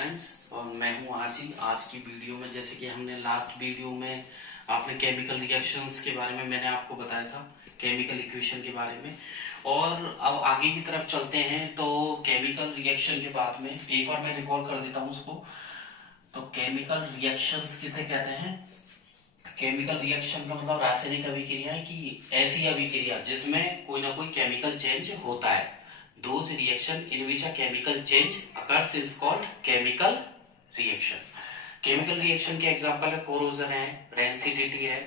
Friends, और मैं हूं आरजी। आज की वीडियो में जैसे कि हमने लास्ट वीडियो में आपने केमिकल रिएक्शंस के बारे में मैंने आपको बताया था, केमिकल इक्वेशन के बारे में। और अब आगे की तरफ चलते हैं। तो केमिकल रिएक्शन के बाद में एक बार मैं रिकॉल कर देता हूं उसको। तो केमिकल रिएक्शंस किसे कहते हैं? केमिकल रिएक्शन का मतलब रासायनिक अभिक्रिया है कि ऐसी अभिक्रिया जिसमें कोई ना कोई केमिकल चेंज होता है। Those reaction in which a chemical change occurs is called chemical reaction. Chemical reaction के एग्जांपल है कोरोजन है, रेंसिडिटी है,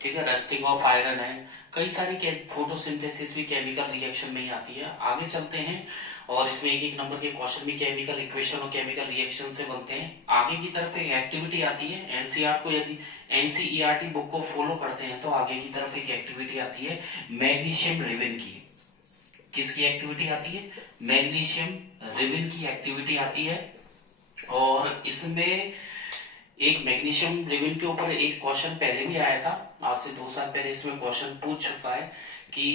ठीक है, रस्टिंग ऑफ आयरन है। कई सारी फोटोसिंथेसिस भी केमिकल रिएक्शन में ही आती है। आगे चलते हैं और इसमें एक एक नंबर के क्वेश्चन भी केमिकल इक्वेशन और केमिकल रिएक्शन से बनते हैं। आगे की तरफ एक एक्टिविटी आती है। एनसीईआरटी को यदि एनसीईआरटी बुक को फॉलो करते हैं तो आगे की तरफ एक एक्टिविटी आती है मैग्नीशियम रिविन की। किसकी एक्टिविटी आती है? मैग्नीशियम रिविन की एक्टिविटी आती है। और इसमें एक मैग्नीशियम रिविन के ऊपर एक क्वेश्चन पहले भी आया था, आज से 2 साल पहले इसमें क्वेश्चन पूछ चुका है कि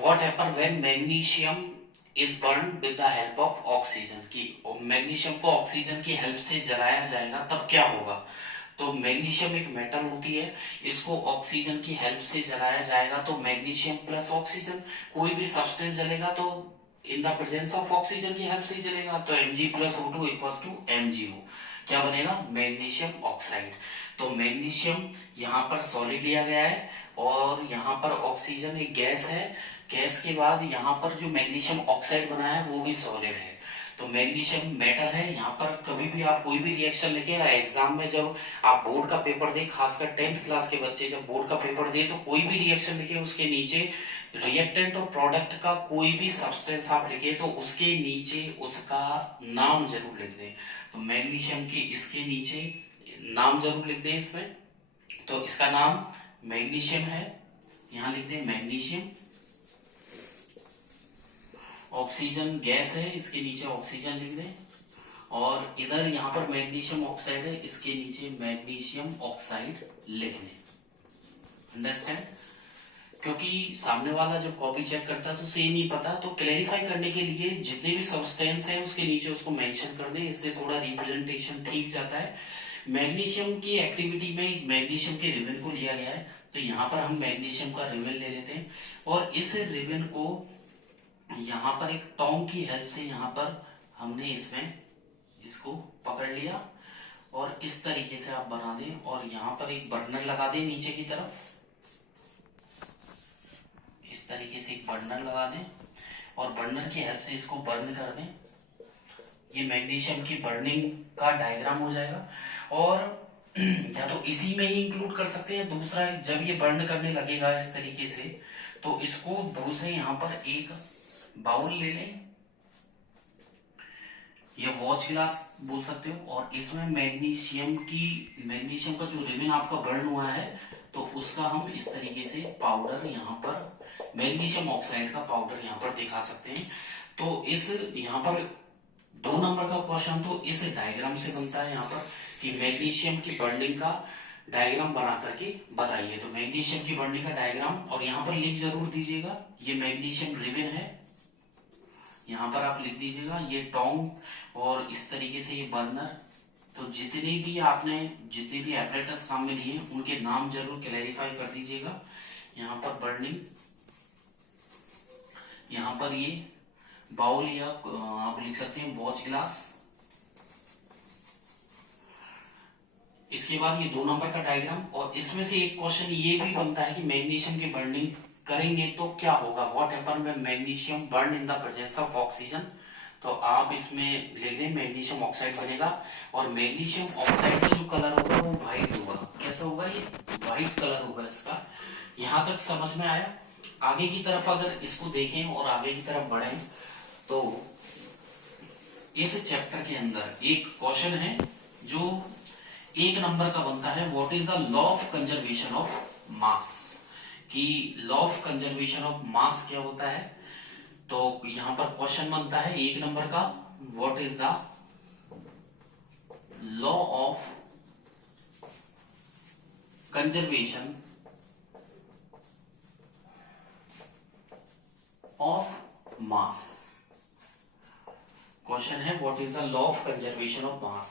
what happen when magnesium is burn with the help of oxygen. की मैग्नीशियम को ऑक्सीजन की हेल्प से जलाया जाएगा तब क्या होगा? तो मैग्नीशियम एक मेटल होती है, इसको ऑक्सीजन की हेल्प से जलाया जाएगा तो मैग्नीशियम प्लस ऑक्सीजन। कोई भी सब्सटेंस जलेगा तो in the presence of oxygen की हेल्प से जलेगा, तो Mg plus O2 equals to MgO। क्या बनेगा? Magnesium oxide. तो मैग्नीशियम यहाँ पर सॉलिड लिया गया है और यहाँ पर ऑक्सीजन एक गैस है। गैस के बाद यहाँ पर जो मैग्नीशियम ऑक्साइड बना है वो भी सॉलिड है। तो मैग्नीशियम मेटल है। यहाँ पर कभी भी आप कोई भी रिएक्शन लिखे एग्जाम में, जब आप बोर्ड का पेपर दे, खासकर 10th क्लास के बच्चे जब बोर्ड का पेपर दे तो कोई भी रिएक्शन लिखे उसके नीचे रिएक्टेंट और प्रोडक्ट का कोई भी सब्सटेंस आप लिखे तो उसके नीचे उसका नाम जरूर लिख दें। तो मैग्नीशियम के इसके नीचे नाम जरूर लिख दें इसमें। तो इसका नाम मैग्नीशियम है, यहाँ लिख दें मैग्नीशियम। ऑक्सीजन गैस है, इसके नीचे ऑक्सीजन लिख दें। और इधर यहाँ पर मैग्नीशियम ऑक्साइड है, इसके नीचे मैग्नीशियम ऑक्साइड लिख दें। अंडरस्टैंड? क्योंकि सामने वाला जब कॉपी चेक करता है तो उसे नहीं पता, तो क्लैरिफाई करने के लिए जितने भी सब्सटेंस है उसके नीचे उसको मेंशन कर दें, इससे थोड़ा रिप्रेजेंटेशन ठीक जाता है। मैग्नीशियम की एक्टिविटी में मैग्नीशियम के रिबन को लिया गया है, तो यहाँ पर हम मैग्नीशियम का रिबन ले लेते हैं और इस रिबन को यहाँ पर एक टोंग की हेल्प से यहाँ पर हमने इसमें इसको पकड़ लिया और इस तरीके से आप बना दें और यहाँ पर एक बर्नर लगा दें नीचे की तरफ। इस तरीके से एक बर्नर लगा दें और बर्नर की हेल्प से इसको बर्न कर दें। ये मैग्नीशियम की बर्निंग का डायग्राम हो जाएगा। और या तो इसी में ही इंक्लूड कर सकते हैं। दूसरा, जब ये बर्न करने लगेगा इस तरीके से तो इसको दूसरे यहाँ पर एक बाउल ले लें, ये वॉच ग्लास बोल सकते हो, और इसमें मैग्नीशियम का जो रिबन आपका बर्न हुआ है तो उसका हम इस तरीके से पाउडर यहाँ पर मैग्नीशियम ऑक्साइड का पाउडर यहाँ पर दिखा सकते हैं। तो इस यहाँ पर 2 नंबर का क्वेश्चन तो इस डायग्राम से बनता है यहाँ पर कि मैग्नीशियम की बर्निंग का डायग्राम बना करके बताइए। तो मैग्नीशियम की बर्निंग का डायग्राम, और यहाँ पर लिख जरूर दीजिएगा ये मैग्नीशियम रिबन है, यहाँ पर आप लिख दीजिएगा ये टोंग और इस तरीके से ये बर्नर। तो जितने भी एपरेटस काम में लिए उनके नाम जरूर क्लैरिफाई कर दीजिएगा। यहाँ पर बर्निंग, यहाँ पर ये बाउल या आप लिख सकते हैं वॉच ग्लास। इसके बाद ये 2 नंबर का डायग्राम, और इसमें से एक क्वेश्चन ये भी बनता है कि मैग्नीशियम की बर्निंग करेंगे तो क्या होगा, what happen when magnesium burn in the presence of oxygen. तो आप इसमें लिख दें मैग्नीशियम ऑक्साइड बनेगा और मैग्नीशियम ऑक्साइड का जो कलर होगा वो व्हाइट होगा। कैसा होगा? ये व्हाइट कलर होगा इसका। यहां तक समझ में आया? आगे की तरफ अगर इसको देखें और आगे की तरफ बढ़ें तो इस चैप्टर के अंदर एक क्वेश्चन है जो 1 नंबर का बनता है, what is the law of conservation of mass. कि law of conservation of mass क्या होता है। तो यहां पर क्वेश्चन बनता है 1 नंबर का, what is the law of conservation of mass. Question है what is the law of conservation of mass.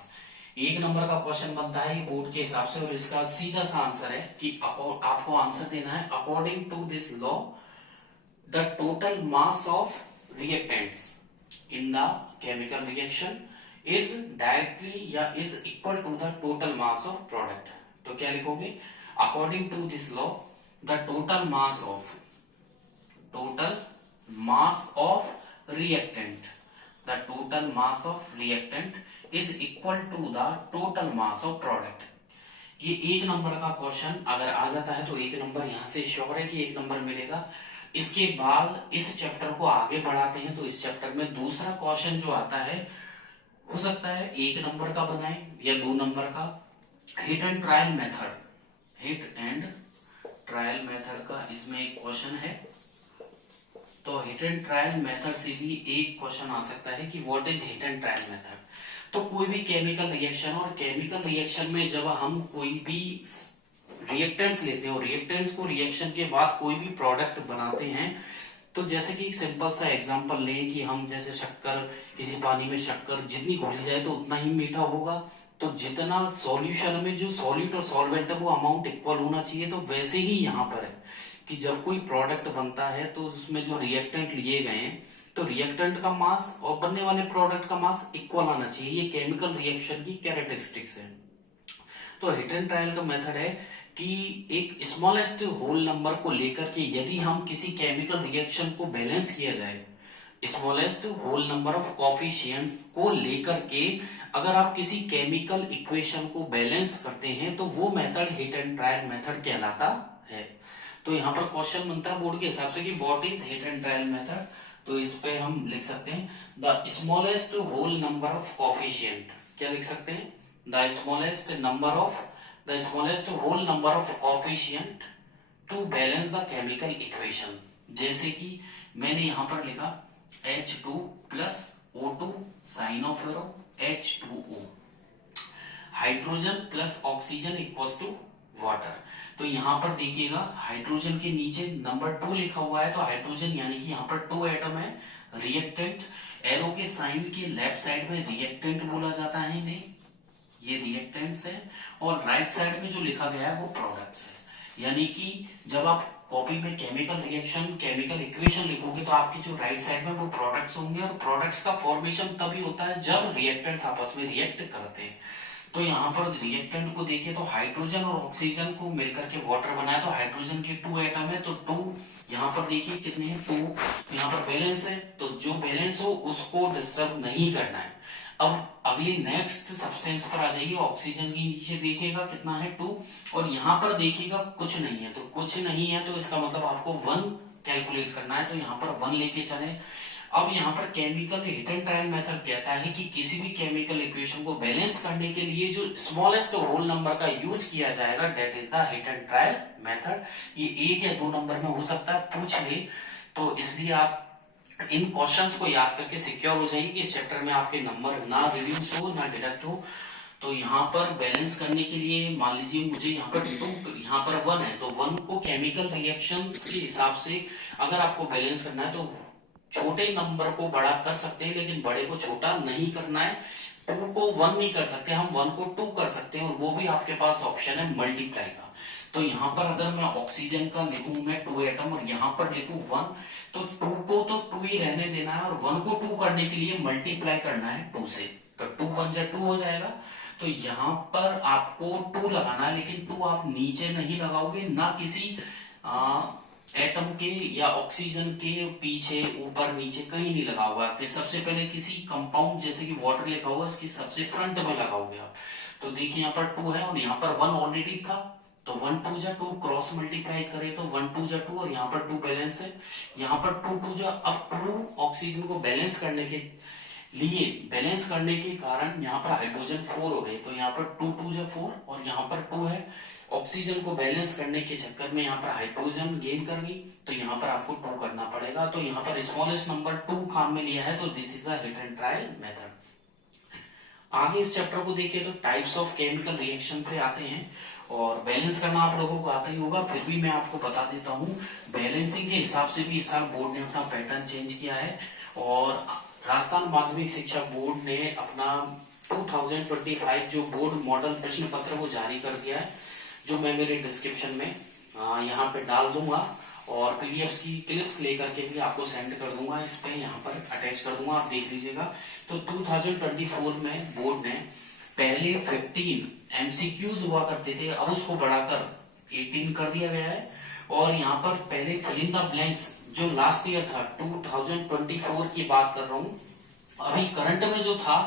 1 number का क्वेश्चन बनता है बोर्ड के हिसाब से और इसका सीधा सा आंसर है कि आपको आंसर देना है according to this law the total mass of reactants in the chemical reaction is directly या is equal to the total mass of product. तो क्या लिखोगे, according to this law the total mass of reactant, the total mass of reactant is equal to the total mass of product। ये 1 number का question अगर आ जाता है तो 1 number यहाँ से श्योर है कि 1 नंबर मिलेगा। इसके बाद इस चैप्टर को आगे बढ़ाते हैं तो इस चैप्टर में दूसरा क्वेश्चन जो आता है हो सकता है 1 नंबर का बनाए या 2 नंबर का। हिट एंड ट्रायल मेथड का इसमें एक क्वेश्चन है। तो हिट एंड ट्रायल मेथड से भी एक क्वेश्चन आ सकता है कि what is hit and trial method. तो कोई भी केमिकल रिएक्शन और केमिकल रिएक्शन में जब हम कोई भी रिएक्टेंट्स लेते हैं और रिएक्टेंट्स को रिएक्शन के बाद कोई भी प्रोडक्ट बनाते हैं तो जैसे कि एक सिंपल सा एग्जांपल लें कि हम जैसे शक्कर, किसी पानी में शक्कर जितनी घुल जाए तो उतना ही मीठा होगा। तो जितना सॉल्यूशन में जो सॉल्यूट और सॉल्वेंट है वो अमाउंट इक्वल होना चाहिए। तो वैसे ही यहाँ पर है कि जब कोई प्रोडक्ट बनता है तो उसमें जो रिएक्टेंट लिए गए हैं तो रिएक्टेंट का मास और बनने वाले प्रोडक्ट का मास इक्वल आना चाहिए। ये केमिकल रिएक्शन की कैरेक्टरिस्टिक्स है। तो हिट एंड ट्रायल का मेथड है कि एक स्मॉलेस्ट होल नंबर को लेकर के यदि हम किसी केमिकल रिएक्शन को बैलेंस किया जाए, smallest whole number of coefficients को लेकर के अगर आप किसी केमिकल इक्वेशन को बैलेंस करते हैं तो वो method hit and trial method कहलाता है। तो यहाँ पर क्वेश्चन बनता है बोर्ड के हिसाब से कि what is hit and trial method. तो इस पे हम लिख सकते हैं the smallest whole number of coefficient. क्या लिख सकते हैं, the smallest whole number of coefficient to balance the chemical equation. जैसे कि मैंने यहाँ पर लिखा H2 plus O2 sign of arrow H2O, hydrogen plus oxygen equals to water. तो यहाँ पर देखिएगा हाइड्रोजन के नीचे नंबर 2 लिखा हुआ है तो हाइड्रोजन यानी कि यहाँ पर 2 एटम है। रिएक्टेंट एरो के साइन के लेफ्ट साइड में रिएक्टेंट बोला जाता है इन्हें, ये रिएक्टेंट्स है। और राइट साइड में जो लिखा गया है वो प्रोडक्ट्स है। यानी कि जब आप कॉपी में केमिकल रिएक्शन केमिकल इक्वेशन लिखोगे तो आपकी जो राइट साइड में वो प्रोडक्ट्स होंगे और प्रोडक्ट्स का फॉर्मेशन तभी होता है जब रिएक्टेंट्स आपस में रिएक्ट करते हैं। तो यहाँ पर रिएक्टेंट को देखिए तो हाइड्रोजन और ऑक्सीजन को मिलकर के वाटर बनाया तो हाइड्रोजन के 2 एटम है तो 2 यहाँ पर देखिए कितने हैं 2, यहाँ पर बैलेंस है तो जो बैलेंस हो उसको डिस्टर्ब नहीं करना है। अब अगली नेक्स्ट सब्सटेंस पर आ जाइए, ऑक्सीजन के नीचे देखिएगा कितना है 2 और यहाँ पर देखिएगा कुछ नहीं है। तो कुछ नहीं है तो इसका मतलब आपको 1 कैलकुलेट करना है तो यहाँ पर 1 लेके चले। अब यहाँ पर chemical hit and trial method कहता है कि किसी भी केमिकल इक्वेशन को बैलेंस करने के लिए जो स्मॉलेस्ट होल नंबर का यूज किया जाएगा that is the hit and trial method. ये 1 या 2 नंबर में हो सकता है पूछ ले, तो इसलिए आप इन क्वेश्चंस को याद करके सिक्योर हो जाइए कि इस चैप्टर में आपके नंबर ना रिड्यूस हो ना डिडक्ट हो। तो यहाँ पर बैलेंस करने के लिए मान लीजिए मुझे यहाँ पर 2 यहाँ पर 1 है तो 1 को केमिकल रिएक्शंस के हिसाब से अगर आपको बैलेंस करना है तो छोटे नंबर को बड़ा कर सकते हैं लेकिन बड़े को छोटा नहीं करना है। 2 को 1 नहीं कर सकते, हम 1 को 2 कर सकते हैं और वो भी आपके पास ऑप्शन है मल्टीप्लाई का। तो यहाँ पर अगर मैं ऑक्सीजन का लिखूं मैं 2 एटम और यहाँ पर लिखूं 1 तो 2 को तो 2 ही रहने देना है और 1 को 2 करने के लिए मल्टीप्लाई करना है 2 से। तो 2 1 जा 2 हो जाएगा। तो यहाँ पर आपको 2 लगाना है लेकिन 2 आप नीचे नहीं लगाओगे, ना किसी एटम के या ऑक्सीजन के पीछे ऊपर नीचे कहीं नहीं लगा हुआ है। सबसे पहले किसी कंपाउंड जैसे कि वाटर लिखा हुआ इसकी सबसे फ्रंट में लगाओगे आप। तो देखिए यहाँ पर 2 है और यहाँ पर 1 ऑलरेडी था तो 1 2 जा 2 क्रॉस मल्टीप्लाई करे तो 1 2 जा 2 और यहाँ पर 2 बैलेंस है। यहाँ पर 2 2 जा अब 2 ऑक्सीजन को बैलेंस करने के कारण यहाँ पर हाइड्रोजन 4 हो गए तो यहाँ पर 2 2 जा 4 और यहाँ पर 2 है। ऑक्सीजन को बैलेंस करने के चक्कर में यहाँ पर हाइड्रोजन गेन कर गई तो यहाँ पर आपको 2 करना पड़ेगा। तो यहाँ पर स्मॉलेस्ट नंबर 2 काम में लिया है तो this is the hit and trial method. आगे इस चैप्टर को देखिए तो टाइप्स ऑफ केमिकल रिएक्शन पे आते हैं और बैलेंस करना आप लोगों को आता ही होगा, फिर भी मैं आपको बता देता हूँ। बैलेंसिंग के हिसाब से भी इस साल बोर्ड ने अपना पैटर्न चेंज किया है और राजस्थान माध्यमिक शिक्षा बोर्ड ने अपना 2025 जो बोर्ड मॉडल प्रश्न पत्र वो जारी कर दिया है, जो मैं मेरे डिस्क्रिप्शन में यहाँ पे डाल दूंगा और पीडीएफ की क्लिप्स लेकर के भी आपको सेंड कर दूंगा, इस पे यहाँ पर अटैच कर दूंगा, आप देख लीजिएगा। तो 2024 में बोर्ड ने पहले 15 एमसीक्यूज हुआ करते थे, अब उसको बढ़ाकर 18 कर दिया गया है। और यहाँ पर पहले फिल इन द ब्लैंक्स जो लास्ट ईयर था 2024 की बात कर रहा हूँ, अभी करंट में जो था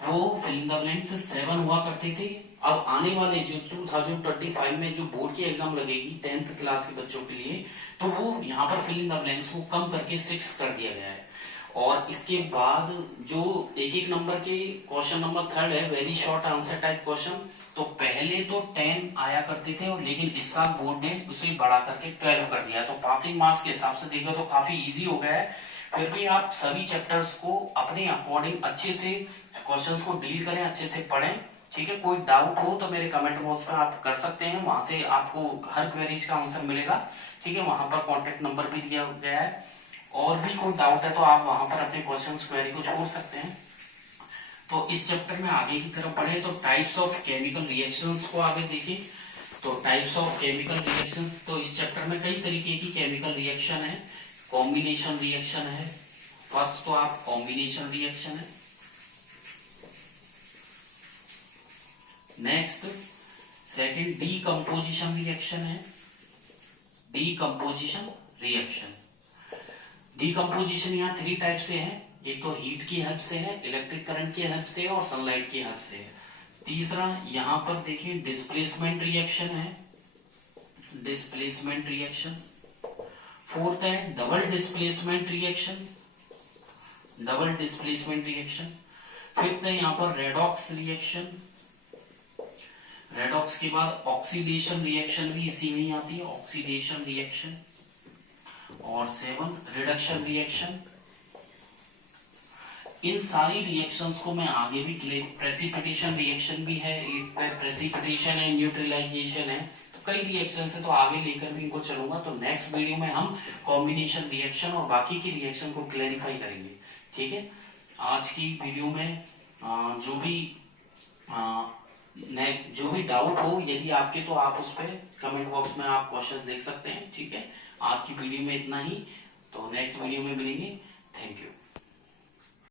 वो फिल इन द ब्लैंक्स 7 हुआ करते थे। अब आने वाले जो 2025 में जो बोर्ड की एग्जाम लगेगी 10th क्लास के बच्चों के लिए, तो वो यहाँ पर फिल इन द ब्लैंक्स को कम करके 6 कर दिया गया है। और इसके बाद जो एक नंबर के क्वेश्चन नंबर 3 है, very short answer type question, तो पहले तो 10 आया करते थे और लेकिन इस साल बोर्ड ने उसे बढ़ा करके 12 कर दिया। तो पासिंग मार्क्स के हिसाब से देखो तो काफी इजी हो गया है। फिर भी आप सभी चैप्टर्स को अपने अकॉर्डिंग अच्छे से क्वेश्चंस को डील करें, अच्छे से पढ़ें, ठीक है। कोई डाउट हो तो मेरे कमेंट बॉक्स में आप कर सकते हैं, वहां से आपको हर क्वेरीज का आंसर मिलेगा, ठीक है। वहां पर कॉन्टेक्ट नंबर भी दिया गया है, और भी कोई डाउट है तो आप वहां पर अपने क्वेश्चंस क्वेरी को छोड़ सकते हैं। तो इस चैप्टर में आगे की तरफ पढ़े तो टाइप्स ऑफ केमिकल रिएक्शंस को आगे देखिए। तो टाइप्स ऑफ केमिकल रिएक्शंस, तो इस चैप्टर में कई तरीके की केमिकल रिएक्शन है। कॉम्बिनेशन रिएक्शन है, फर्स्ट तो आप कॉम्बिनेशन रिएक्शन है। नेक्स्ट सेकंड डीकंपोजिशन रिएक्शन है, डीकंपोजिशन रिएक्शन। डीकंपोजिशन यहाँ 3 टाइप से है, एक तो हीट की हेल्प से है, इलेक्ट्रिक करंट की हेल्प से और सनलाइट की हेल्प से है। तीसरा यहाँ पर देखिए डिस्प्लेसमेंट रिएक्शन है, डिस्प्लेसमेंट रिएक्शन। फोर्थ है double displacement reaction, double displacement reaction. Fifth है यहाँ पर रेडॉक्स रिएक्शन, रेडॉक्स के बाद ऑक्सीडेशन रिएक्शन भी इसी में ही आती है, ऑक्सीडेशन रिएक्शन। और 7 रिडक्शन रिएक्शन। इन सारी रिएक्शंस को मैं आगे भी प्रेसिपिटेशन रिएक्शन भी है, प्रेसिपिटेशन है, न्यूट्रलाइजेशन है, तो कई रिएक्शंस है, तो आगे लेकर भी इनको चलूंगा। तो नेक्स्ट वीडियो में हम कॉम्बिनेशन रिएक्शन और बाकी की रिएक्शन को क्लैरिफाई करेंगे, ठीक है। आज की वीडियो में जो भी डाउट हो यदि आपके, तो आप उस पर कमेंट बॉक्स में आप क्वेश्चन लिख सकते हैं, ठीक है। आज की वीडियो में इतना ही, तो नेक्स्ट वीडियो में मिलेंगे। Thank you.